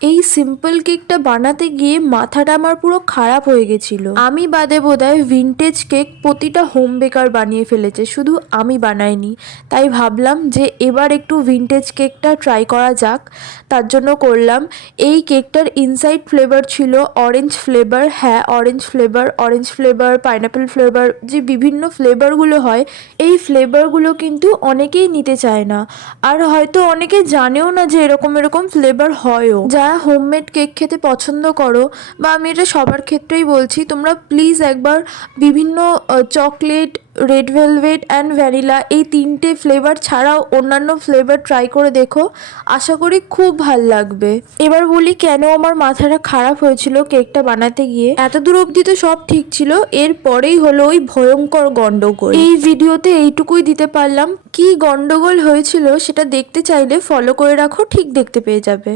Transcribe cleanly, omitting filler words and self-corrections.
এই সিম্পল কেকটা বানাতে গিয়ে মাথাটা আমার পুরো খারাপ হয়ে গেছিল। আমি বাদে বোধহয় ভিনটেজ কেক প্রতিটা হোম বেকার বানিয়ে ফেলেছে, শুধু আমি বানাইনি। তাই ভাবলাম যে এবার একটু ভিনটেজ কেকটা ট্রাই করা যাক। তার জন্য করলাম। এই কেকটার ইনসাইড ফ্লেভার ছিল অরেঞ্জ ফ্লেভার। হ্যাঁ, অরেঞ্জ ফ্লেভার, পাইনাপেল ফ্লেভার, যে বিভিন্ন ফ্লেভারগুলো হয়, এই ফ্লেভারগুলো কিন্তু অনেকেই নিতে চায় না। আর হয়তো অনেকে জানেও না যে এরকম এরকম ফ্লেভার হয়ও। যারা হোমমেড কেক খেতে পছন্দ করো, বা আমি এটা সবার ক্ষেত্রেই বলছি, তোমরা প্লিজ একবার বিভিন্ন chocolate, red velvet and vanilla, এই তিনটে ফ্লেভার ছাড়াও অন্যান্য ফ্লেভার ট্রাই করে দেখো। আশা করি খুব ভাল লাগবে। এবার বলি কেন আমার মাথাটা খারাপ হয়েছিল কেকটা বানাতে গিয়ে। এতদূর অবধি তো সব ঠিক ছিল, এরপরেই হলো ওই ভয়ঙ্কর গন্ডগোল। এই ভিডিওতে এইটুকুই দিতে পারলাম। কি গন্ডগোল হয়েছিল সেটা দেখতে চাইলে ফলো করে রাখো, ঠিক দেখতে পেয়ে যাবে।